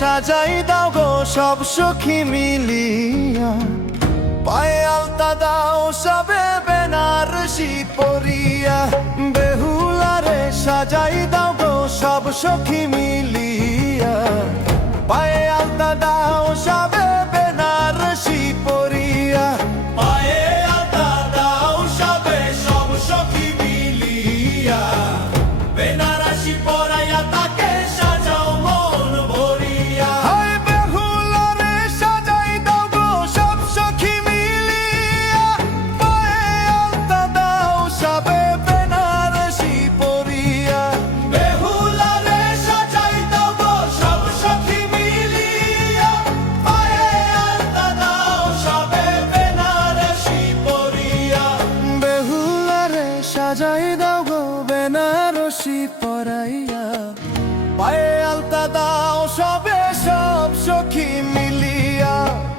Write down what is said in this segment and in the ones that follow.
সাজাই দাও গো সব সখী মিলিয়া, পায়ে আলতা দাও সবে বেনারসি পরিয়া। বেহুলারে সাজাই দাও গো সব সখী মিলিয়া, পায়ে আলতা দাও সবে বেনারসি পরিয়া। পায়ে আলতা দাও সবে সব সখী মিলিয়া, বেনারসি পরাইয়া তাকে সাজাও মন ভরিয়া। হায় বেহুলারে সাজাই দাও গো সব সখী মিলিয়া, পায়ে আলতা দাও সবে বেনারসি পরিয়া। বেহুলারে সাজাই দাও গো সব সখী মিলিয়া, পায়ে আলতা দাও সবে বেনারসি পরিয়া। বেহুলারে সাজাই দাও গো বেনারসি পরাইয়া, পায়ে আলতা দাও সবে সব সখী মিলিয়া।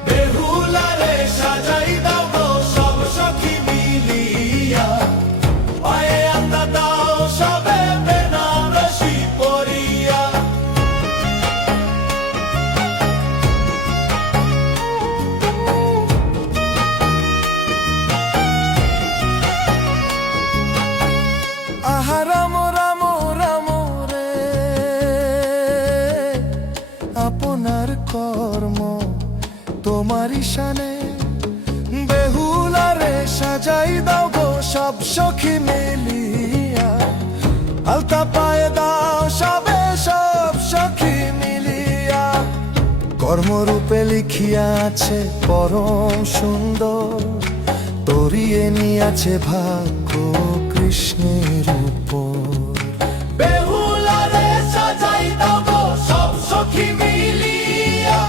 বেহুলারে সাজাই দাও গো সব সখী মিলিয়া, পায়ে আলতা দাও সবে বেনারসি পরিয়া। আহা রাম রাম রাম রে, আপনার কর্ম তোমারই শানে। বেহুলারে সাজাই দাও গো সব সখী মিলিয়া, আলতা পায়ে দাও সবে সব সখী মিলিয়া। কর্মরূপে লিখিয়া আছে পরম সুন্দর, তরিয়ে নিয়াছে ভাগ্য কৃষ্ণের উপর। বেহুলারে সাজাই দাও গো সব সখী মিলিয়া,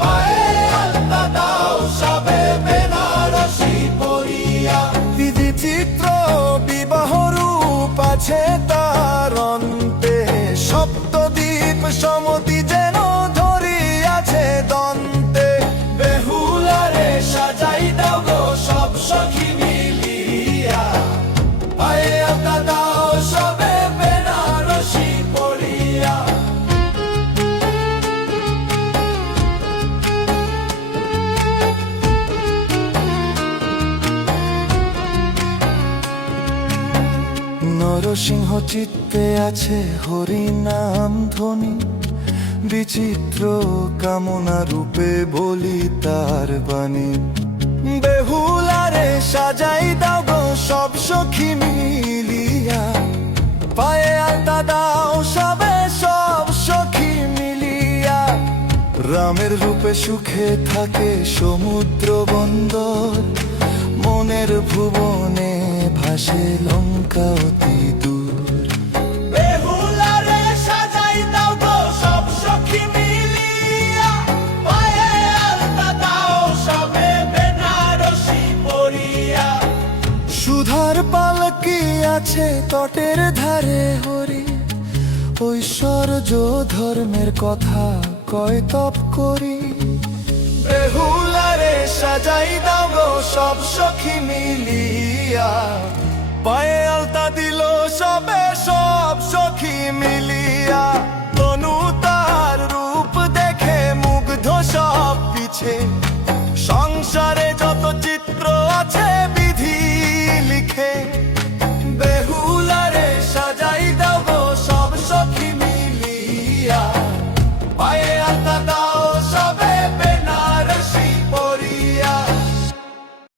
পায়ে আলতা দাও সবে বেনারসি পরিয়া। বিচিত্র বিবাহ রূপ আছে তার অন্তে, সপ্তদ্বীপ সমতি যেন ধরিয়াছে দন্তে। বেহুলারে সাজাই দাও গো সব সখী মিলিয়া, পায়ে আলতা দাও সবে বেনারসি পরিয়া। নরসিংহ চিত্তে আছে হরি নাম ধ্বনি, বিচিত্র কামনা রূপে বলি তার বাণী। বেহুলারে সাজাই দাও গো সব সখী মিলিয়া, পায়ে আলতা দাও সবে সব সখী মিলিয়া। রামের রূপে সুখে থাকে সমুদ্র বন্দর, মনের ভুবনে ভাসে লঙ্কা অতি দূর। বেহুলারে সাজাই দাও গো সব সখী মিলিয়া, পায়ে আলতা দাও সবে বেনারসি পরিয়া। সুধার পালকি আছে তটের ধারে হরি, ঐশ্বর্য ধর্মের কথা কয় তপ করি। বেহুলারে সাজাই দাও গো সব সখী মিলিয়া, পায়ে আলতা দিল সবে সব সখী মিলিয়া।